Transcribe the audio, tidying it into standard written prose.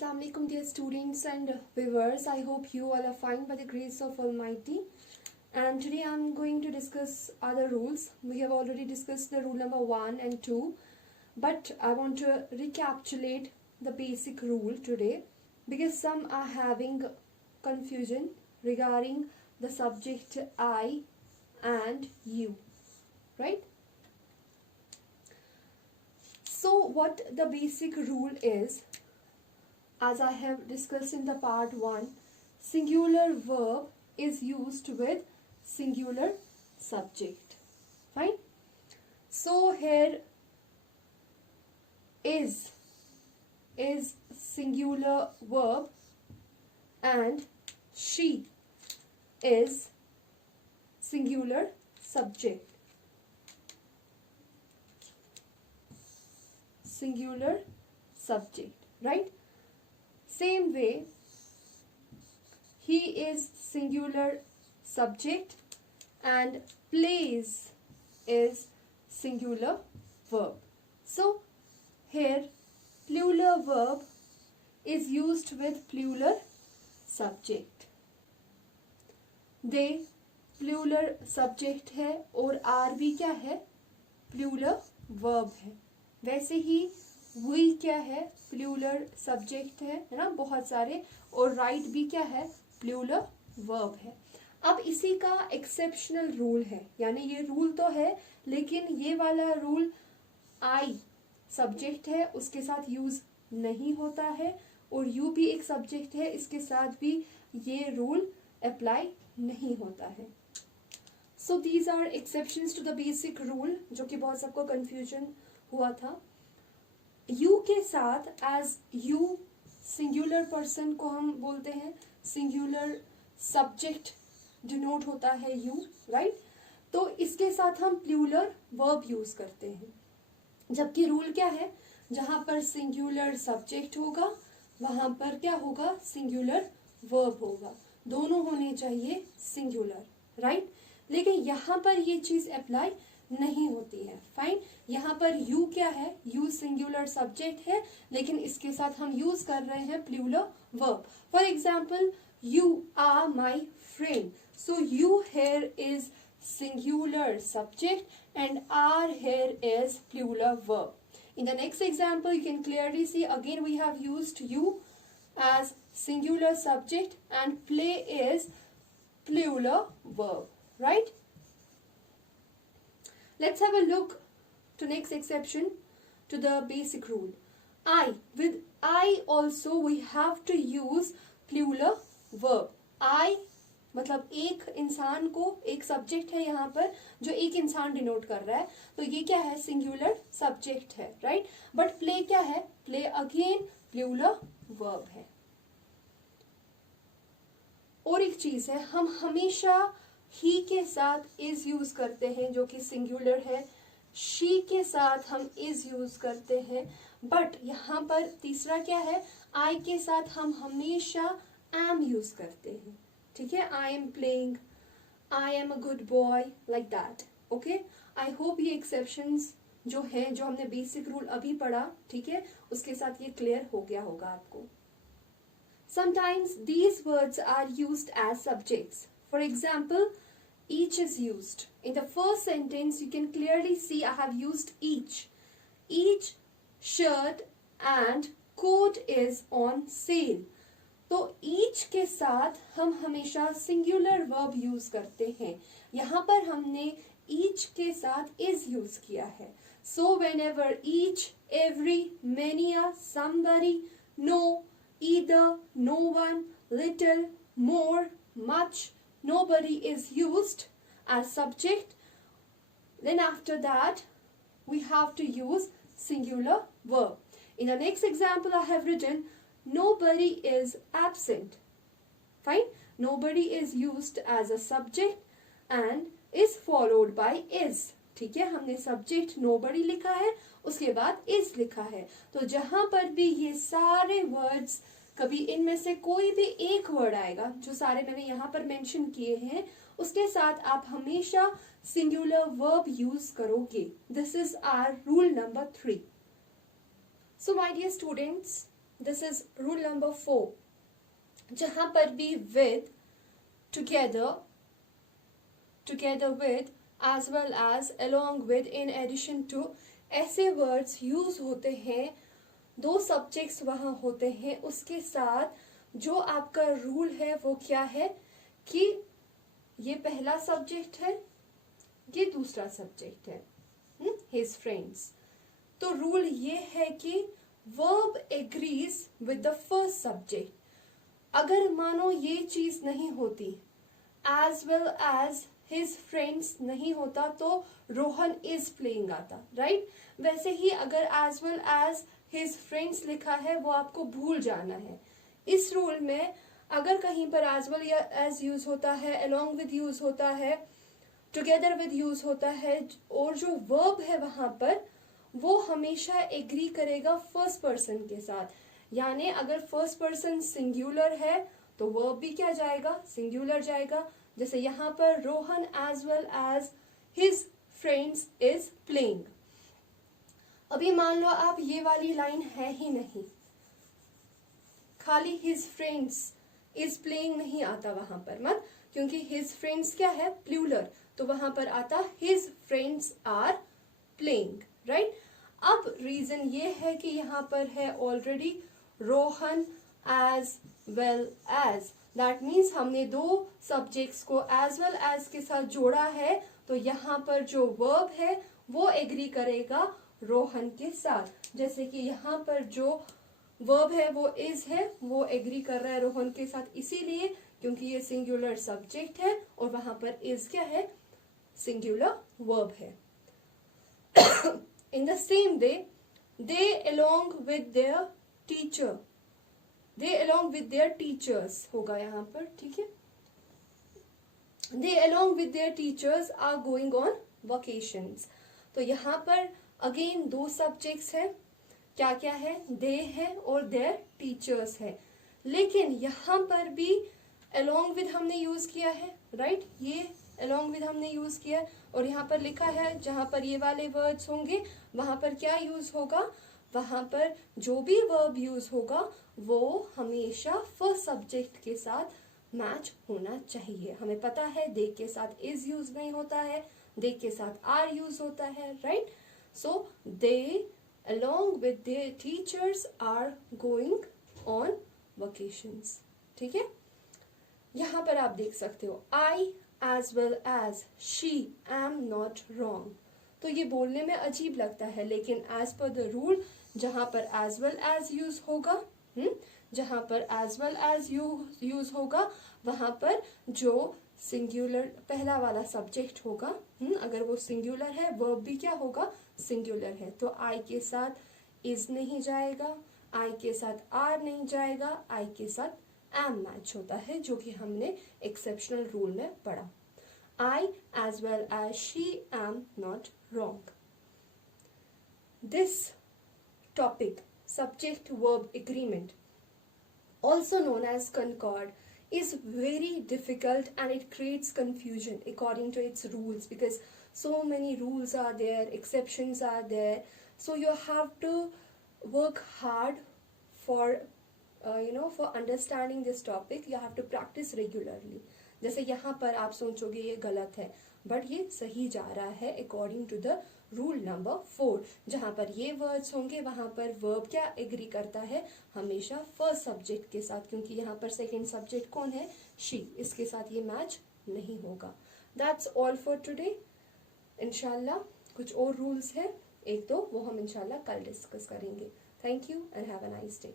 Assalamu alaikum dear students and viewers. I hope you all are fine by the grace of Almighty. And today I am going to discuss other rules. We have already discussed the rule number 1 and 2. But I want to recapitulate the basic rule today because some are having confusion regarding the subject I and you. Right? So what the basic rule is, as I have discussed in the part 1, singular verb is used with singular subject. Fine. So here is singular verb and she is singular subject. Singular subject, right? Same way, he is singular subject and plays is singular verb. So here plural verb is used with plural subject. They plural subject है और are भी क्या है? Plural verb है. वैसे ही we क्या है? Plural subject है ना, बहुत सारे. और राइट भी क्या है? प्लूरल वर्ब है. अब इसी का एक्सेप्शनल रूल है, यानी ये रूल तो है लेकिन ये वाला रूल आई सब्जेक्ट है उसके साथ यूज नहीं होता है और यू भी एक सब्जेक्ट है इसके साथ भी ये रूल अप्लाई नहीं होता है. So these are exceptions to the basic rule जो कि बहुत सबको कंफ्यूजन हुआ था. यू के साथ एज यू सिंगुलर पर्सन को हम बोलते हैं, सिंगुलर सब्जेक्ट डिनोट होता है यू, राइट. तो इसके साथ हम प्लूरल वर्ब यूज करते हैं. जबकि रूल क्या है, जहां पर सिंगुलर सब्जेक्ट होगा वहां पर क्या होगा? सिंगुलर वर्ब होगा. दोनों होने चाहिए सिंगुलर, राइट. लेकिन यहां पर ये चीज अप्लाई नहीं होती है. फाइन. यहाँ पर यू क्या है? यू सिंगुलर सब्जेक्ट है लेकिन इसके साथ हम यूज कर रहे हैं plural verb. For example, you are my friend. So you here is singular subject and are here is plural verb. In the next example you can clearly see again we have used you as singular subject and play is plural verb, right? Let's have a look to next exception to the basic rule. I, with I also we have to use plural verb. I मतलब एक इंसान को, एक subject है यहाँ पर जो एक इंसान डिनोट कर रहा है, तो ये क्या है? सिंगुलर सब्जेक्ट है, राइट. बट प्ले क्या है? प्ले अगेन प्लूरल वर्ब है. और एक चीज है, हम हमेशा ही के साथ इज यूज करते हैं जो कि सिंगुलर है. शी के साथ हम इज यूज करते हैं. बट यहाँ पर तीसरा क्या है? आई के साथ हम हमेशा एम यूज करते हैं. ठीक है. I am playing, I am a good boy, like that. Okay. I hope ये एक्सेप्शंस जो हैं, जो हमने बेसिक रूल अभी पढ़ा, ठीक है, उसके साथ ये क्लियर हो गया होगा आपको. Sometimes these words are used as subjects. For example, each is used. In the first sentence, you can clearly see I have used each. Each shirt and coat is on sale. तो each के साथ हम हमेशा singular verb use करते हैं. यहाँ पर हमने each के साथ is यूज किया है. So whenever each, every, many, somebody, no, either, no one, little, more, much, nobody is used as subject, then after that we have to use singular verb. In the next example I have written nobody is absent. Fine. Nobody is used as a subject and is followed by is. ठीक है, हमने subject nobody लिखा है, उसके बाद is लिखा है. तो जहां पर भी ये सारे वर्ड्स, कभी इनमें से कोई भी एक वर्ड आएगा जो सारे मैंने यहाँ पर मेंशन किए हैं, उसके साथ आप हमेशा सिंगुलर वर्ब यूज करोगे. This is our rule number 3. So my dear students, this is rule number 4, जहां पर भी with, together with, as well as, along with, in addition to, ऐसे वर्ड्स यूज होते हैं, दो सब्जेक्ट्स वहां होते हैं, उसके साथ जो आपका रूल है वो क्या है कि ये पहला सब्जेक्ट है, ये दूसरा सब्जेक्ट है, हिज फ्रेंड्स। तो रूल ये है कि verb agrees with the first subject. अगर मानो ये चीज नहीं होती, as well as his friends नहीं होता, तो रोहन इज प्लेइंग आता, राइट? वैसे ही अगर as well as his friends लिखा है वो आपको भूल जाना है। इस रूल में अगर कहीं पर एज वेल या एज यूज होता है, अलोंग विद यूज होता है, टुगेदर विद यूज होता है, और जो वर्ब है वहां पर वो हमेशा एग्री करेगा फर्स्ट पर्सन के साथ। यानी अगर फर्स्ट पर्सन सिंगुलर है तो वर्ब भी क्या जाएगा, सिंगुलर जाएगा। जैसे यहाँ पर Rohan as well as his friends is playing. अभी मान लो आप ये वाली लाइन है ही नहीं, खाली हिज फ्रेंड्स इज प्लेइंग नहीं आता वहां पर, मत, क्योंकि हिज फ्रेंड्स क्या है, प्लूरल, तो वहां पर आता his friends are playing, right? अब रीजन ये है कि यहाँ पर है already Rohan as well as, that means हमने दो सब्जेक्ट्स को एज वेल एज के साथ जोड़ा है, तो यहाँ पर जो वर्ब है वो एग्री करेगा रोहन के साथ। जैसे कि यहाँ पर जो वर्ब है वो इज है, वो एग्री कर रहा है रोहन के साथ, इसीलिए क्योंकि ये सिंगुलर सब्जेक्ट है और वहां पर इज क्या है, सिंगुलर वर्ब है। In the same way, they along with their teachers होगा यहाँ पर, ठीक है? They along with their teachers are going on vacations। तो यहाँ पर अगेन दो सब्जेक्ट्स है, क्या क्या है, दे है और देयर टीचर्स है। लेकिन यहाँ पर भी along with हमने यूज किया है, राइट? ये along with हमने यूज किया और यहाँ पर लिखा है जहां पर ये वाले वर्ड्स होंगे वहां पर क्या यूज होगा, वहां पर जो भी वर्ब यूज होगा वो हमेशा फर्स्ट सब्जेक्ट के साथ मैच होना चाहिए। हमें पता है दे के साथ इज यूज नहीं होता है, दे के साथ आर यूज होता है, right? So they along with their teachers are going on vacations, ठीक है? यहाँ पर आप देख सकते हो I as well as she am not wrong। तो ये बोलने में अजीब लगता है, लेकिन as per the rule जहां पर as well as यूज होगा, जहां पर as well as यूज होगा वहां पर जो सिंगुलर पहला वाला सब्जेक्ट होगा, अगर वो सिंगुलर है, वर्ब भी क्या होगा, सिंगुलर है, तो I के साथ इज नहीं जाएगा, I के साथ आर नहीं जाएगा, I के साथ एम मैच होता है, जो कि हमने एक्सेप्शनल रूल में पढ़ा। I as well as she am not wrong। This topic, subject verb agreement, also known as concord, is very difficult and it creates confusion according to its rules, because so many rules are there, exceptions are there, so you have to work hard for for understanding this topic। you have to practice regularly। जैसे यहाँ पर आप सोचोगे ये गलत है, but ये सही जा रहा है according to the rule number 4। जहां पर ये वर्ड्स होंगे वहां पर वर्ब क्या एग्री करता है, हमेशा फर्स्ट सब्जेक्ट के साथ, क्योंकि यहाँ पर सेकेंड सब्जेक्ट कौन है, शी, इसके साथ ये मैच नहीं होगा। That's all for today. इंशाल्लाह कुछ और रूल्स है एक दो, वो हम इंशाल्लाह कल डिस्कस करेंगे। Thank you and have a nice day.